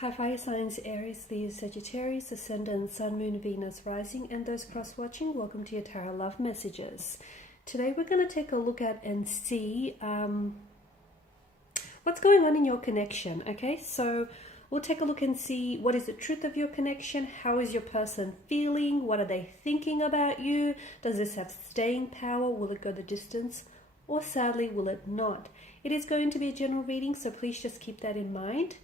Hi fire signs Aries, Leo, Sagittarius, Ascendant, Sun, Moon, Venus, Rising, and those cross-watching, welcome to your Tarot Love Messages. Today we're going to take a look at and see what's going on in your connection, okay? So we'll take a look and see what is the truth of your connection, how is your person feeling, what are they thinking about you, does this have staying power, will it go the distance, or sadly will it not? It is going to be a general reading, so please just keep that in mind.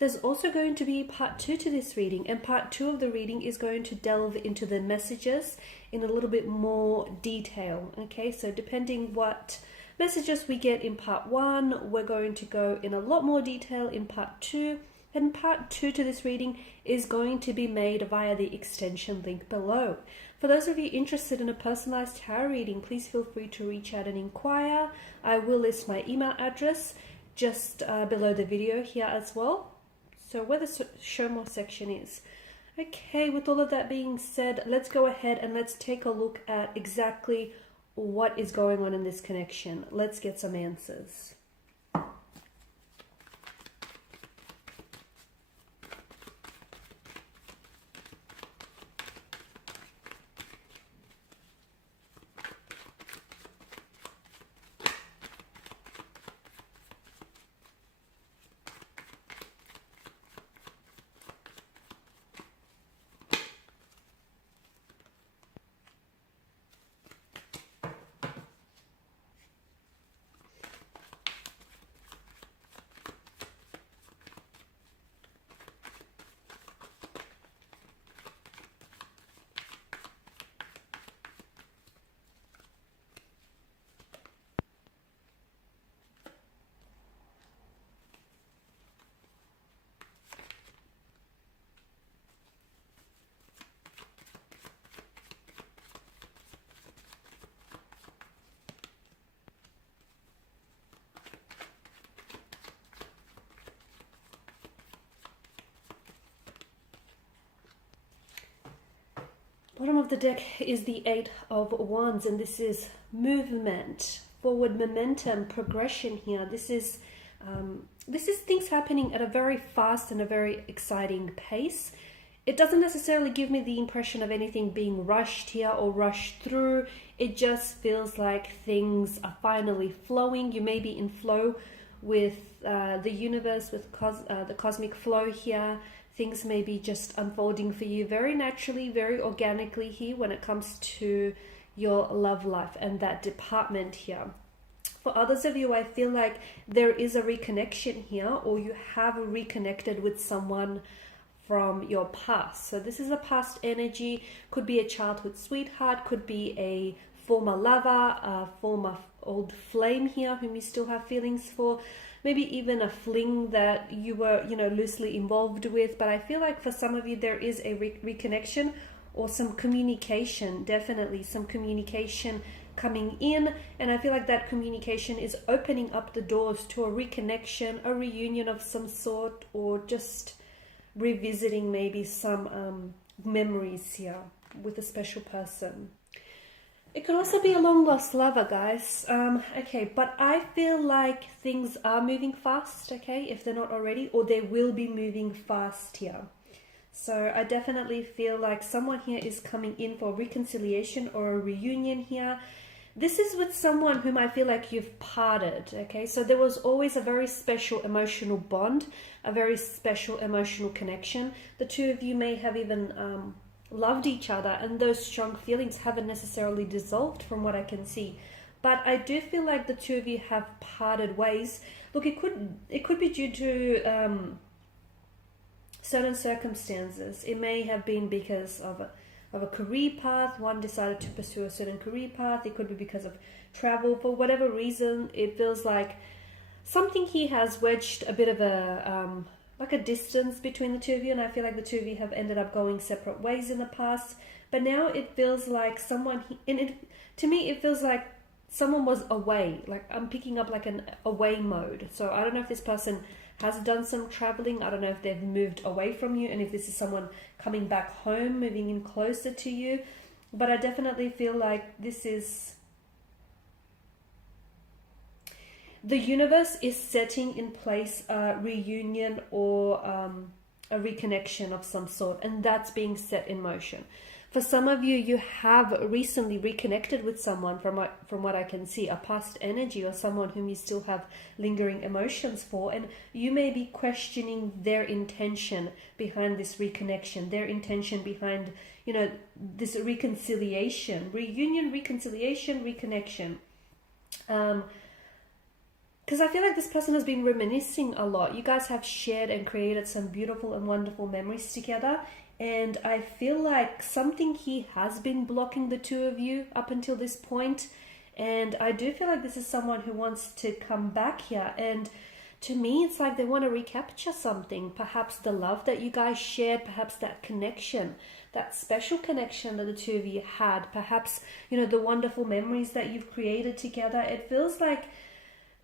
There's also going to be part 2 to this reading, and part 2 of the reading is going to delve into the messages in a little bit more detail, okay? So depending what messages we get in part 1, we're going to go in a lot more detail in part 2, and part 2 to this reading is going to be made via the extension link below. For those of you interested in a personalized tarot reading, please feel free to reach out and inquire. I will list my email address just below the video here as well. So where the show more section is. Okay, with all of that being said, let's go ahead and let's take a look at exactly what is going on in this connection. Let's get some answers. Bottom of the deck is the Eight of Wands, and this is movement, forward momentum, progression here. This is things happening at a very fast and a very exciting pace. It doesn't necessarily give me the impression of anything being rushed here or rushed through. It just feels like things are finally flowing. You may be in flow with the universe, with the cosmic flow here. Things may be just unfolding for you very naturally, very organically here when it comes to your love life and that department here. For others of you, I feel like there is a reconnection here, or you have reconnected with someone from your past. So this is a past energy, could be a childhood sweetheart, could be a former lover, a former old flame here whom you still have feelings for. Maybe even a fling that you were, loosely involved with. But I feel like for some of you, there is a reconnection or some communication, definitely some communication coming in. And I feel like that communication is opening up the doors to a reconnection, a reunion of some sort, or just revisiting maybe some memories here with a special person. It could also be a long-lost lover, guys. Okay, but I feel like things are moving fast, okay, if they're not already, or they will be moving fast here. So I definitely feel like someone here is coming in for reconciliation or a reunion here. This is with someone whom I feel like you've parted, okay? So there was always a very special emotional bond, a very special emotional connection. The two of you may have even loved each other, and those strong feelings haven't necessarily dissolved from what I can see. But I do feel like the two of you have parted ways. Look, it could be due to certain circumstances. It may have been because of a career path. One decided to pursue a certain career path. It could be because of travel. For whatever reason, it feels like something here has wedged a bit of a like a distance between the two of you, and I feel like the two of you have ended up going separate ways in the past. But now it feels like to me it feels like someone was away. Like I'm picking up like an away mode. So I don't know if this person has done some traveling. I don't know if they've moved away from you, and if this is someone coming back home, moving in closer to you. But I definitely feel like this is the universe is setting in place a reunion or a reconnection of some sort, and that's being set in motion. For some of you, you have recently reconnected with someone, from what I can see, a past energy or someone whom you still have lingering emotions for, and you may be questioning their intention behind this reconnection, their intention behind, this reconciliation, reunion, reconciliation, reconnection. Because I feel like this person has been reminiscing a lot. You guys have shared and created some beautiful and wonderful memories together. And I feel like something here has been blocking the two of you up until this point. And I do feel like this is someone who wants to come back here. And to me, it's like they want to recapture something. Perhaps the love that you guys shared, perhaps that connection, that special connection that the two of you had. Perhaps, the wonderful memories that you've created together. It feels like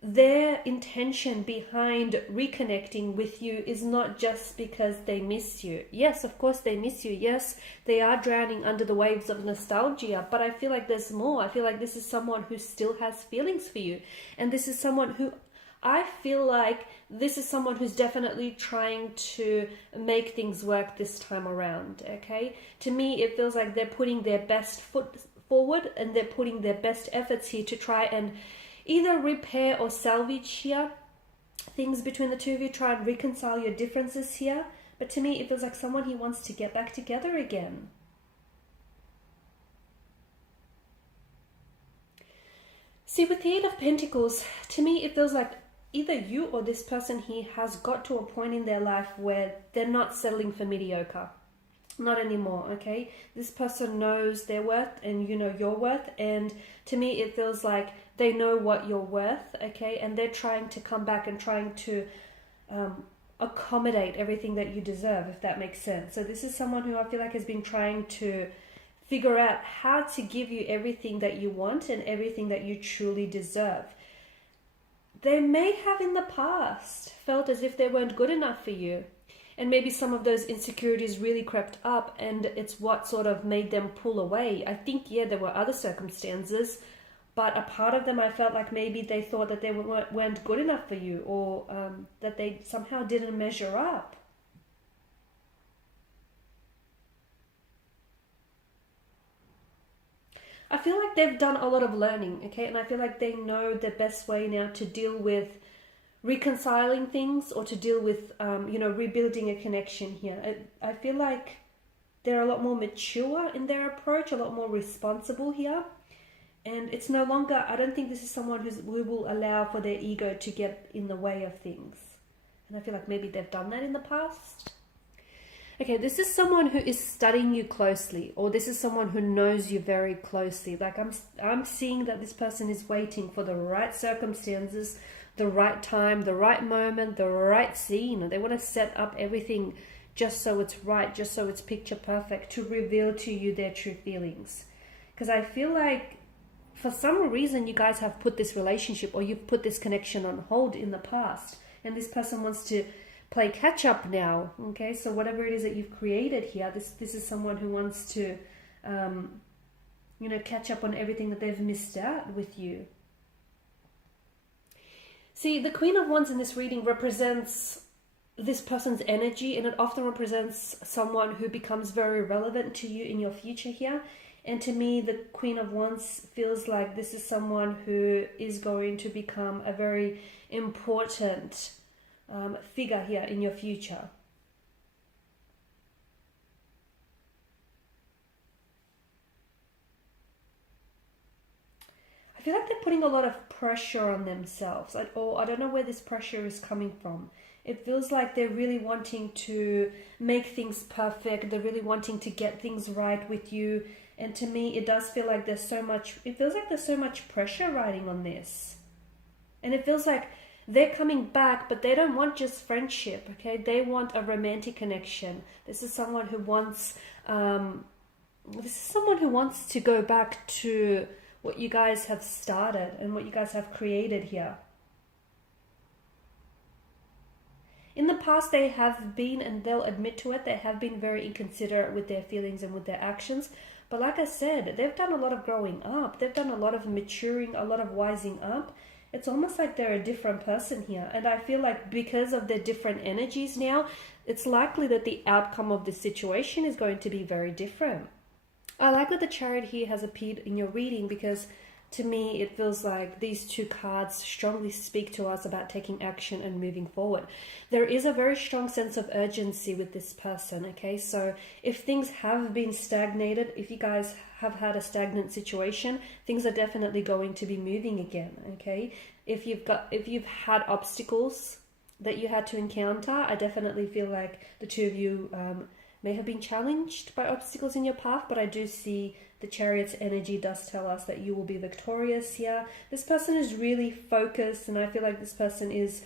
their intention behind reconnecting with you is not just because they miss you. Yes, of course they miss you. Yes, they are drowning under the waves of nostalgia, but I feel like there's more. I feel like this is someone who still has feelings for you. And this is someone who, I feel like this is someone who's definitely trying to make things work this time around, okay? To me, it feels like they're putting their best foot forward and they're putting their best efforts here to try and either repair or salvage here things between the two of you, try and reconcile your differences here. But to me, it feels like someone he wants to get back together again. See, with the Eight of Pentacles, to me, it feels like either you or this person here has got to a point in their life where they're not settling for mediocre. Not anymore, okay? This person knows their worth and you know your worth, and to me it feels like they know what you're worth, okay? And they're trying to come back and trying to accommodate everything that you deserve, if that makes sense. So this is someone who I feel like has been trying to figure out how to give you everything that you want and everything that you truly deserve. They may have in the past felt as if they weren't good enough for you. And maybe some of those insecurities really crept up and it's what sort of made them pull away. I think, yeah, there were other circumstances, but a part of them I felt like maybe they thought that they weren't good enough for you, or that they somehow didn't measure up. I feel like they've done a lot of learning, okay? And I feel like they know the best way now to deal with reconciling things or to deal with, rebuilding a connection here. I feel like they're a lot more mature in their approach, a lot more responsible here. And it's no longer, I don't think this is someone who will allow for their ego to get in the way of things. And I feel like maybe they've done that in the past. Okay, this is someone who is studying you closely, or this is someone who knows you very closely. Like I'm seeing that this person is waiting for the right circumstances, the right time, the right moment, the right scene. They want to set up everything just so it's right, just so it's picture perfect, to reveal to you their true feelings. Because I feel like for some reason you guys have put this relationship or you've put this connection on hold in the past, and this person wants to play catch up now. Okay, so whatever it is that you've created here, this is someone who wants to catch up on everything that they've missed out with you. See, the Queen of Wands in this reading represents this person's energy, and it often represents someone who becomes very relevant to you in your future here. And to me, the Queen of Wands feels like this is someone who is going to become a very important figure here in your future. I feel like they're putting a lot of pressure on themselves. I don't know where this pressure is coming from. It feels like they're really wanting to make things perfect. They're really wanting to get things right with you. And to me, it does feel like there's so much pressure riding on this. And it feels like they're coming back, but they don't want just friendship, okay? They want a romantic connection. This is someone who wants to go back to what you guys have started and what you guys have created here. In the past, they have been, and they'll admit to it, they have been very inconsiderate with their feelings and with their actions. But like I said, they've done a lot of growing up. They've done a lot of maturing, a lot of wising up. it's almost like they're a different person here. And I feel like because of their different energies now, it's likely that the outcome of this situation is going to be very different. I like that the Chariot here has appeared in your reading, because to me it feels like these two cards strongly speak to us about taking action and moving forward. There is a very strong sense of urgency with this person, okay? So if things have been stagnated, if you guys have had a stagnant situation, things are definitely going to be moving again, okay? If you've had obstacles that you had to encounter, I definitely feel like the two of you may have been challenged by obstacles in your path, but I do see the Chariot's energy does tell us that you will be victorious here. This person is really focused, and I feel like this person is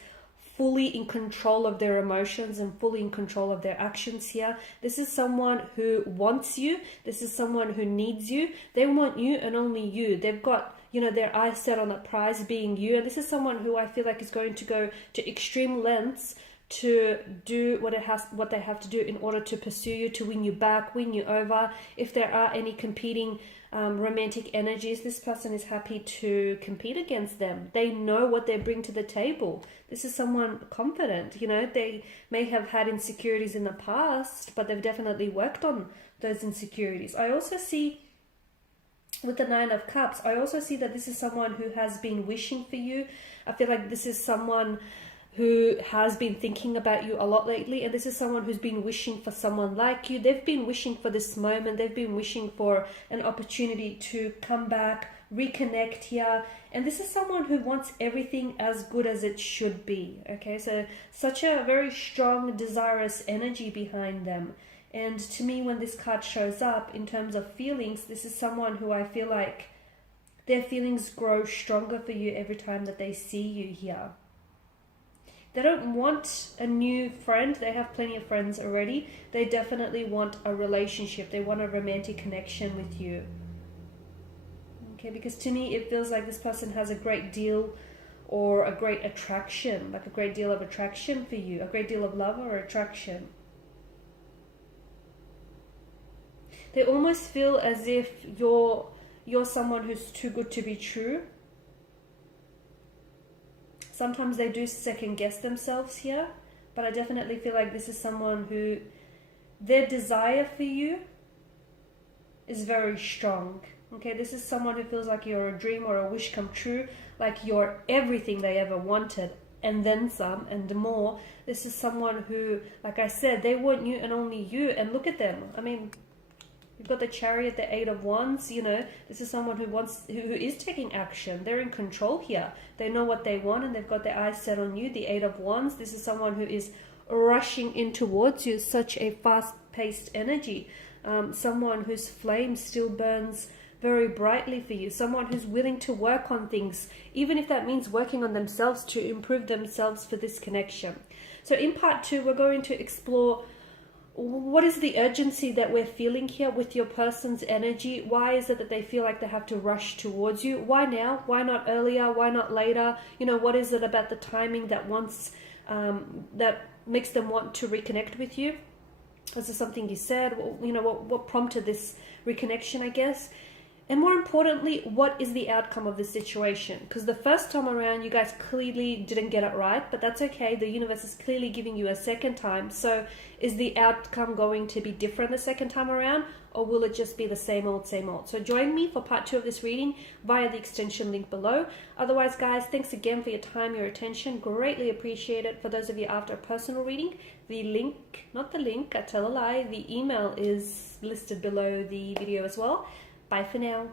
fully in control of their emotions and fully in control of their actions here. This is someone who wants you. This is someone who needs you. They want you and only you. They've got, you know, their eyes set on the prize being you. And this is someone who I feel like is going to go to extreme lengths to do what they have to do in order to pursue you, to win you back, win you over. If there are any competing romantic energies, this person is happy to compete against them. They know what they bring to the table. This is someone confident. You know, they may have had insecurities in the past, but they've definitely worked on those insecurities. I also see with the Nine of Cups, I also see that this is someone who has been wishing for you. I feel like this is someone who has been thinking about you a lot lately, and this is someone who's been wishing for someone like you. They've been wishing for this moment. They've been wishing for an opportunity to come back, reconnect here, and this is someone who wants everything as good as it should be, okay? So such a very strong, desirous energy behind them. And to me, when this card shows up in terms of feelings, this is someone who I feel like their feelings grow stronger for you every time that they see you here. They don't want a new friend. They have plenty of friends already. They definitely want a relationship. They want a romantic connection with you. Okay, because to me, it feels like this person has a great deal or a great attraction, like a great deal of attraction for you, a great deal of love or attraction. They almost feel as if you're someone who's too good to be true. Sometimes they do second guess themselves here, but I definitely feel like this is someone who their desire for you is very strong. Okay, this is someone who feels like you're a dream or a wish come true, like you're everything they ever wanted and then some and more. This is someone who, like I said, they want you and only you. And look at them. I mean, you've got the Chariot, the Eight of Wands, you know, this is someone who is taking action. They're in control here. They know what they want and they've got their eyes set on you. The Eight of Wands, this is someone who is rushing in towards you, such a fast-paced energy. Someone whose flame still burns very brightly for you. Someone who's willing to work on things, even if that means working on themselves to improve themselves for this connection. So in part 2, we're going to explore what is the urgency that we're feeling here with your person's energy. Why is it that they feel like they have to rush towards you? Why now? Why not earlier? Why not later? You know, what is it about the timing that that makes them want to reconnect with you? Is there something you said? You know, what prompted this reconnection, I guess? And more importantly, what is the outcome of this situation? Because the first time around, you guys clearly didn't get it right, but that's okay. The universe is clearly giving you a second time. So is the outcome going to be different the second time around, or will it just be the same old, same old? So join me for part 2 of this reading via the extension link below. Otherwise, guys, thanks again for your time, your attention. Greatly appreciate it. For those of you after a personal reading, the link, not the link, I tell a lie, the email is listed below the video as well. Bye for now.